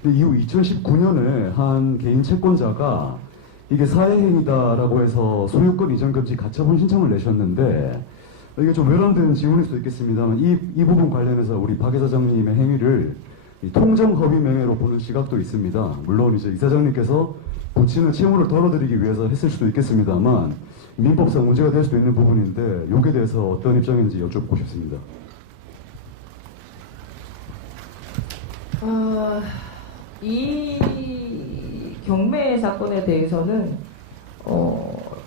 근데 이후 2019년에 한 개인 채권자가 이게 사회행위다라고 해서 소유권 이전 금지 가처분 신청을 내셨는데, 이게 좀 외람된 질문일 수도 있겠습니다만 이 부분 관련해서 우리 박 이사장님의 행위를 이 통정허위명예로 보는 시각도 있습니다. 물론 이제 이사장님께서 부친의 채무를 덜어드리기 위해서 했을 수도 있겠습니다만 민법상 문제가 될 수도 있는 부분인데 여기에 대해서 어떤 입장인지 여쭙고 싶습니다. 이 경매 사건에 대해서는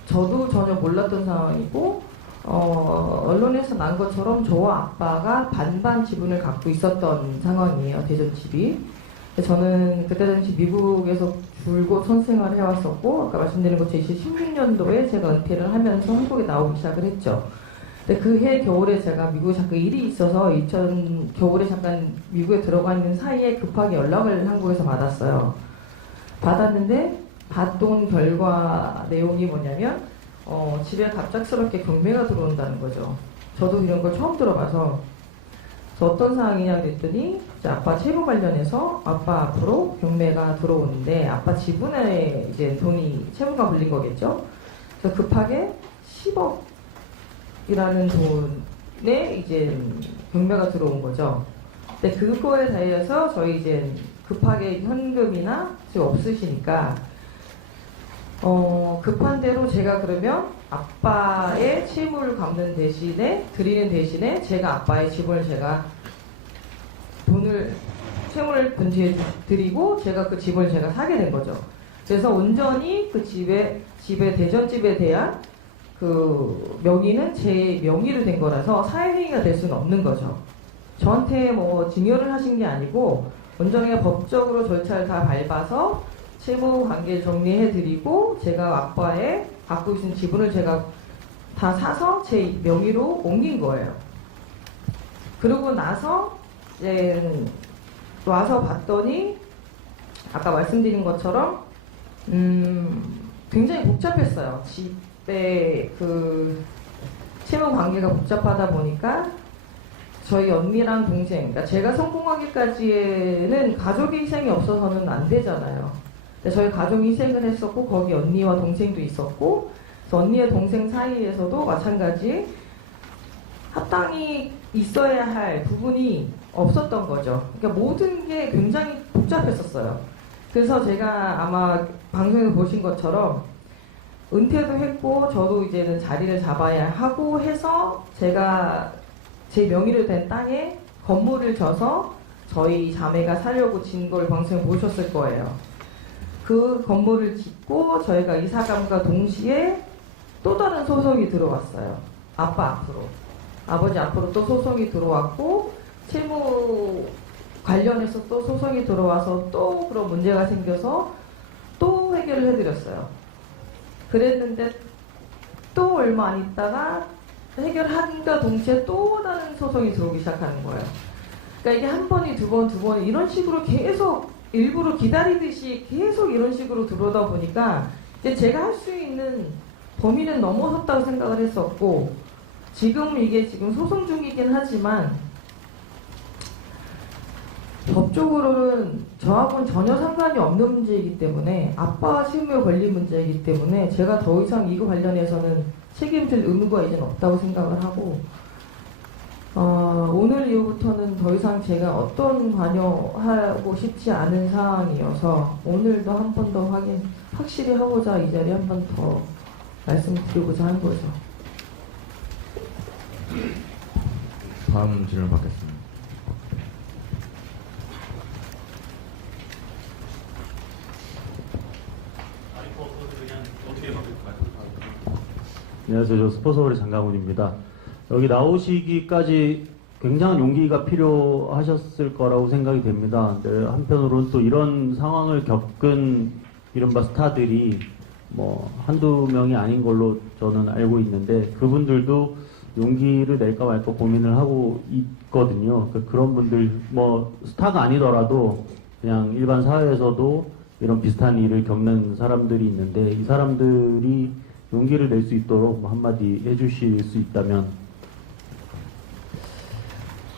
저도 전혀 몰랐던 상황이고 언론에서 난 것처럼 저와 아빠가 반반 지분을 갖고 있었던 상황이에요. 대전집이. 저는 그때 당시 미국에서 줄곧 선생활을 해왔었고 아까 말씀드린 것처럼 2016년도에 제가 은퇴를 하면서 한국에 나오기 시작을 했죠. 근데 그 해 겨울에 제가 미국에 잠깐 일이 있어서 겨울에 잠깐 미국에 들어가 있는 사이에 급하게 연락을 한국에서 받았어요. 받았는데 봤던 결과 내용이 뭐냐면 집에 갑작스럽게 경매가 들어온다는 거죠. 저도 이런 걸 처음 들어봐서 어떤 상황이냐 그랬더니 이제 아빠 채무 관련해서 아빠 앞으로 경매가 들어오는데 아빠 지분에 이제 채무가 불린 거겠죠. 그래서 급하게 10억이라는 돈에 이제 경매가 들어온 거죠. 근데 그거에 대해서 저희 이제 급하게 현금이나 지금 없으시니까 급한 대로 제가 그러면 아빠의 채무를 갚는 대신에 드리는 대신에 제가 아빠의 지분을 제가 채무를 분지해 드리고 제가 그 집을 제가 사게 된 거죠. 그래서 온전히 그 집의 대전집에 대한 그 명의는 제 명의로 된 거라서 사회행위가 될 수는 없는 거죠. 저한테 뭐 증여를 하신 게 아니고 온전히 법적으로 절차를 다 밟아서 채무 관계 정리해드리고 제가 아빠의 갖고 있는 지분을 제가 다 사서 제 명의로 옮긴 거예요. 그러고 나서 이제 와서 봤더니 아까 말씀드린 것처럼 굉장히 복잡했어요. 집에 그 채무 관계가 복잡하다 보니까 저희 언니랑 동생, 그러니까 제가 성공하기까지에는 가족의 희생이 없어서는 안 되잖아요. 저희 가족이 희생을 했었고 거기 언니와 동생도 있었고 그래서 언니와 동생 사이에서도 마찬가지 합당이 있어야 할 부분이 없었던 거죠. 그러니까 모든 게 굉장히 복잡했었어요. 그래서 제가 아마 방송에서 보신 것처럼 은퇴도 했고 저도 이제는 자리를 잡아야 하고 해서 제가 제 명의로 된 땅에 건물을 져서 저희 자매가 사려고 진 걸 방송에 보셨을 거예요. 그 건물을 짓고 저희가 이사감과 동시에 또 다른 소송이 들어왔어요. 아빠 앞으로. 아버지 앞으로 또 소송이 들어왔고 채무 관련해서 또 소송이 들어와서 또 그런 문제가 생겨서 또 해결을 해드렸어요. 그랬는데 또 얼마 안 있다가 해결한과 동시에 또 다른 소송이 들어오기 시작하는 거예요. 그러니까 이게 한 번이 두 번 이런 식으로 계속 일부러 기다리듯이 계속 이런 식으로 들어오다 보니까 이제 제가 할 수 있는 범위는 넘어섰다고 생각을 했었고 지금 이게 지금 소송 중이긴 하지만 법적으로는 저하고는 전혀 상관이 없는 문제이기 때문에 아빠 채무에 걸린 문제이기 때문에 제가 더 이상 이거 관련해서는 책임질 의무가 이제는 없다고 생각을 하고 오늘 이후부터는 더 이상 제가 어떤 관여하고 싶지 않은 사항이어서 오늘도 한 번 더 확실히 하고자 이 자리에 한 번 더 말씀드리고자 한 거죠. 다음 질문 받겠습니다. 안녕하세요. 저 스포츠월의 장강훈입니다. 여기 나오시기까지 굉장한 용기가 필요하셨을 거라고 생각이 됩니다. 근데 한편으로는 또 이런 상황을 겪은 이른바 스타들이 뭐 한두 명이 아닌 걸로 저는 알고 있는데 그분들도 용기를 낼까 말까 고민을 하고 있거든요. 그런 분들 뭐 스타가 아니더라도 그냥 일반 사회에서도 이런 비슷한 일을 겪는 사람들이 있는데 이 사람들이 용기를 낼 수 있도록 한마디 해주실 수 있다면.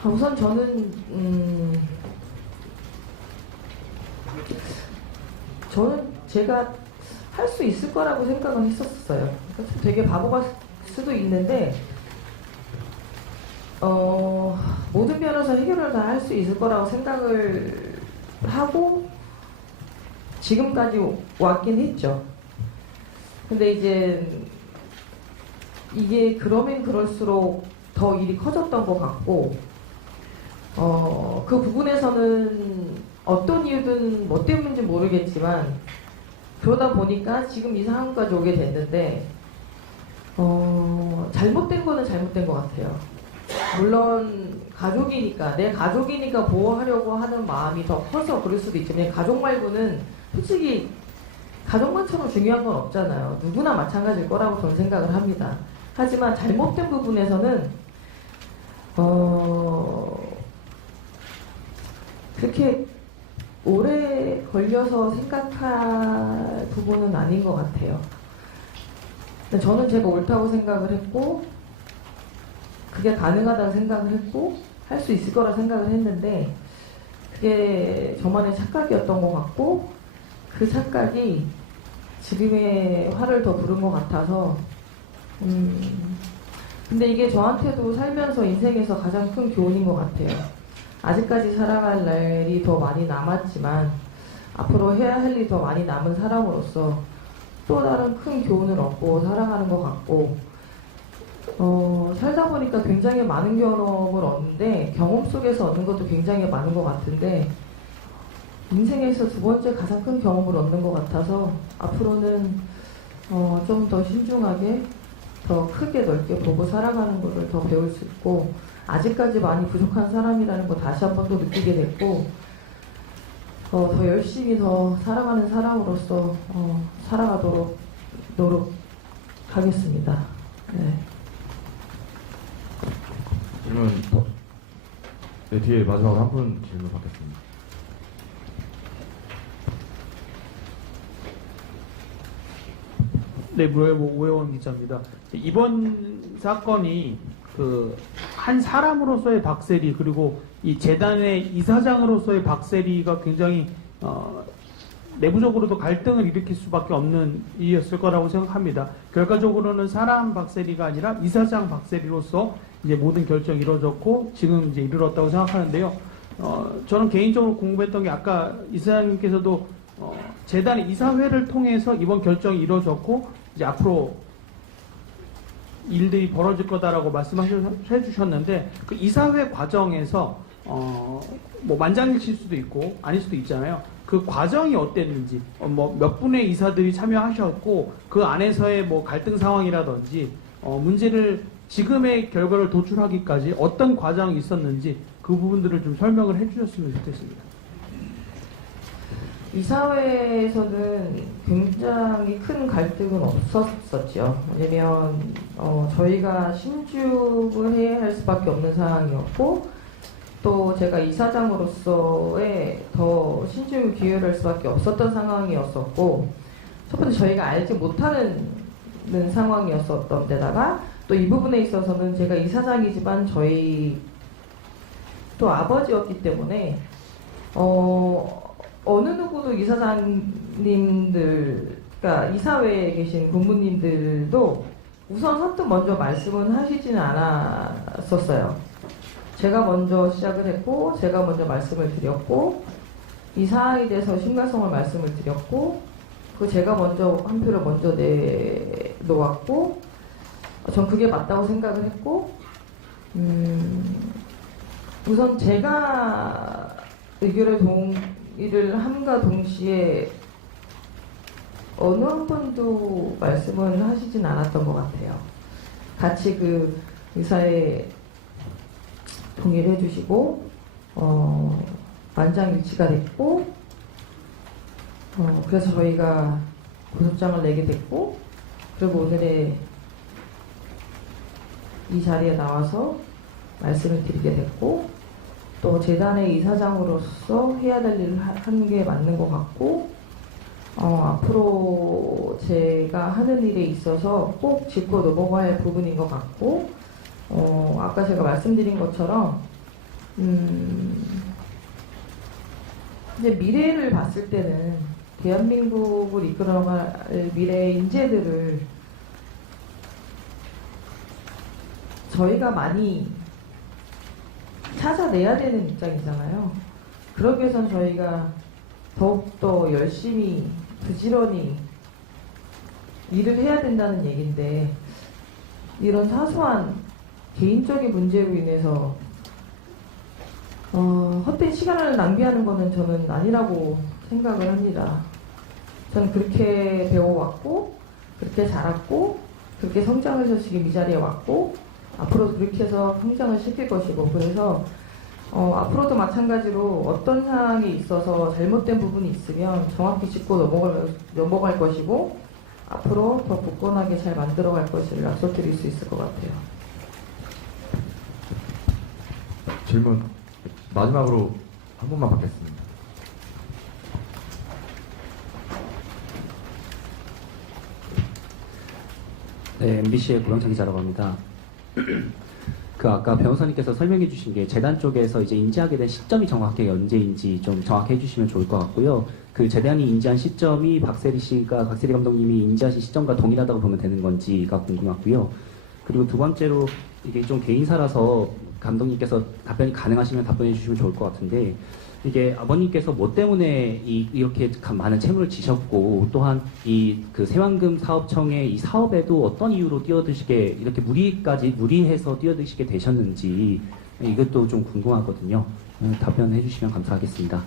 우선 저는 제가 할 수 있을 거라고 생각은 했었어요. 그러니까 되게 바보가 수도 있는데 모든 면에서 해결을 다 할 수 있을 거라고 생각을 하고 지금까지 왔긴 했죠. 근데 이제 이게 그러면 그럴수록 더 일이 커졌던 것 같고 그 부분에서는 어떤 이유든 뭐 때문인지 모르겠지만 그러다 보니까 지금 이 상황까지 오게 됐는데 잘못된 거는 잘못된 것 같아요. 물론 가족이니까 내 가족이니까 보호하려고 하는 마음이 더 커서 그럴 수도 있지만 가족 말고는 솔직히 가족만처럼 중요한 건 없잖아요. 누구나 마찬가지일 거라고 저는 생각을 합니다. 하지만 잘못된 부분에서는 그렇게 오래 걸려서 생각할 부분은 아닌 것 같아요. 저는 제가 옳다고 생각을 했고 그게 가능하다고 생각을 했고 할 수 있을 거라 생각을 했는데 그게 저만의 착각이었던 것 같고 그 착각이 지금의 화를 더 부른 것 같아서 근데 이게 저한테도 살면서 인생에서 가장 큰 교훈인 것 같아요. 아직까지 살아갈 날이 더 많이 남았지만 앞으로 해야 할 일이 더 많이 남은 사람으로서 또 다른 큰 교훈을 얻고 살아가는 것 같고 살다 보니까 굉장히 많은 경험을 얻는데 경험 속에서 얻는 것도 굉장히 많은 것 같은데 인생에서 두 번째 가장 큰 경험을 얻는 것 같아서 앞으로는 좀 더 신중하게 더 크게 넓게 보고 살아가는 것을 더 배울 수 있고 아직까지 많이 부족한 사람이라는 거 다시 한 번 더 느끼게 됐고 더 열심히 더 살아가는 사람으로서 살아가도록 노력하겠습니다. 네. 질문 네, 뒤에 마지막으로 한 분 질문 받겠습니다. 네, 무예보 오해원 기자입니다. 이번 사건이 한 사람으로서의 박세리 그리고 이 재단의 이사장으로서의 박세리가 굉장히 내부적으로도 갈등을 일으킬 수밖에 없는 일이었을 거라고 생각합니다. 결과적으로는 사람 박세리가 아니라 이사장 박세리로서 이제 모든 결정이 이루어졌고 지금 이제 이르렀다고 생각하는데요. 저는 개인적으로 궁금했던 게 아까 이사장님께서도 재단의 이사회를 통해서 이번 결정이 이루어졌고 이제 앞으로 일들이 벌어질 거다라고 말씀해 주셨는데 그 이사회 과정에서 뭐 만장일치일 수도 있고 아닐 수도 있잖아요. 그 과정이 어땠는지 뭐 몇 분의 이사들이 참여하셨고 그 안에서의 뭐 갈등 상황이라든지 문제를 지금의 결과를 도출하기까지 어떤 과정이 있었는지 그 부분들을 좀 설명을 해주셨으면 좋겠습니다. 이사회에서는 굉장히 큰 갈등은 없었었죠. 왜냐면 저희가 신중을 해야 할 수밖에 없는 상황이었고 또 제가 이사장으로서의 더 신중을 기울일 수밖에 없었던 상황이었었고 첫 번째 저희가 알지 못하는 상황이었었던 데다가 또 이 부분에 있어서는 제가 이사장이지만 저희 또 아버지였기 때문에 어느 누구도 이사장님들, 그러니까 이사회에 계신 부모님들도 우선 선뜻 먼저 말씀은 하시지는 않았었어요. 제가 먼저 시작을 했고 제가 먼저 말씀을 드렸고 이 사안에 대해서 심각성을 말씀을 드렸고 그 제가 먼저 한 표를 먼저 내놓았고 전 그게 맞다고 생각을 했고 우선 제가 의결에 동의를 함과 동시에 어느 한 번도 말씀은 하시진 않았던 것 같아요. 같이 그 의사에 동의를 해주시고 만장일치가 됐고 그래서 저희가 고소장을 내게 됐고 그리고 오늘의 이 자리에 나와서 말씀을 드리게 됐고 또 재단의 이사장으로서 해야 될 일을 하는 게 맞는 것 같고 앞으로 제가 하는 일에 있어서 꼭 짚고 넘어가야 할 부분인 것 같고 아까 제가 말씀드린 것처럼 이제 미래를 봤을 때는 대한민국을 이끌어갈 미래의 인재들을 저희가 많이 찾아내야 되는 입장이잖아요. 그러기 위해선 저희가 더욱더 열심히 부지런히 일을 해야 된다는 얘기인데 이런 사소한 개인적인 문제로 인해서 헛된 시간을 낭비하는 거는 저는 아니라고 생각을 합니다. 저는 그렇게 배워왔고 그렇게 자랐고 그렇게 성장해서 지금 이 자리에 왔고 앞으로도 그렇게 해서 성장을 시킬 것이고 그래서 앞으로도 마찬가지로 어떤 상황이 있어서 잘못된 부분이 있으면 정확히 짚고 넘어갈 것이고 앞으로 더 굳건하게 잘 만들어갈 것을 약속드릴 수 있을 것 같아요. 질문 마지막으로 한 번만 받겠습니다. 네, MBC의 고영창 기자라고 합니다. 그 아까 변호사님께서 설명해 주신 게 재단 쪽에서 이제 인지하게 된 시점이 정확하게 언제인지 좀 정확히 해주시면 좋을 것 같고요. 그 재단이 인지한 시점이 박세리 감독님이 인지하신 시점과 동일하다고 보면 되는 건지가 궁금하고요. 그리고 두 번째로 이게 좀 개인사라서 감독님께서 답변이 가능하시면 답변해 주시면 좋을 것 같은데 이게 아버님께서 뭐 때문에 이렇게 많은 채무를 지셨고 또한 이 그 새만금 사업청의 이 사업에도 어떤 이유로 뛰어드시게 이렇게 무리해서 뛰어드시게 되셨는지 이것도 좀 궁금하거든요. 답변해 주시면 감사하겠습니다.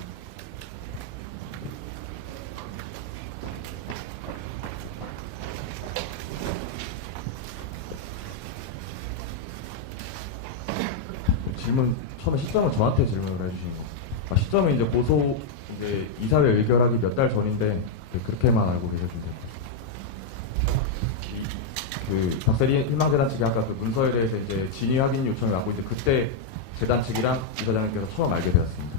질문 처음에 시점을 저한테 질문을 해주신 거. 시점은 이제 고소 이제 이사회 의결하기 몇 달 전인데 그렇게만 알고 계셔도 돼요. 그 박세리 희망재단 측이 아까 그 문서에 대해서 이제 진위 확인 요청을 받고 이제 그때 재단 측이랑 이사장님께서 처음 알게 되었습니다.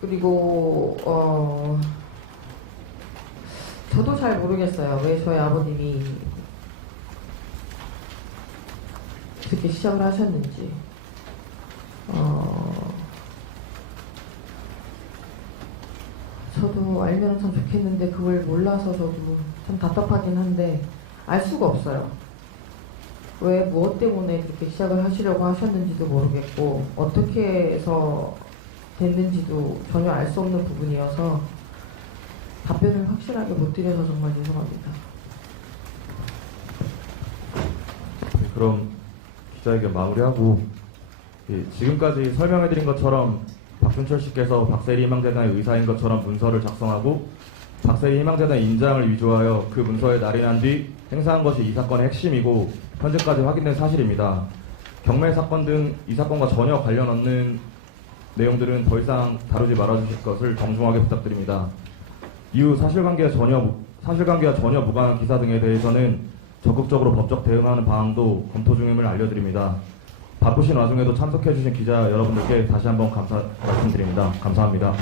그리고 저도 잘 모르겠어요. 왜 저희 아버님이 그렇게 시작을 하셨는지. 저도 알면 참 좋겠는데 그걸 몰라서 저도 참 답답하긴 한데 알 수가 없어요. 왜 무엇 때문에 그렇게 시작을 하시려고 하셨는지도 모르겠고 어떻게 해서 됐는지도 전혀 알 수 없는 부분이어서 답변을 확실하게 못 드려서 정말 죄송합니다. 네, 그럼 기자회견 마무리하고 지금까지 설명해드린 것처럼 박준철 씨께서 박세리 희망재단의 의사인 것처럼 문서를 작성하고 박세리 희망재단 인장을 위조하여 그 문서에 날인한 뒤 행사한 것이 이 사건의 핵심이고 현재까지 확인된 사실입니다. 경매 사건 등 이 사건과 전혀 관련 없는 내용들은 더 이상 다루지 말아주실 것을 정중하게 부탁드립니다. 이후 사실관계와 전혀 무관한 기사 등에 대해서는 적극적으로 법적 대응하는 방안도 검토 중임을 알려드립니다. 바쁘신 와중에도 참석해주신 기자 여러분들께 다시 한번 말씀드립니다. 감사합니다.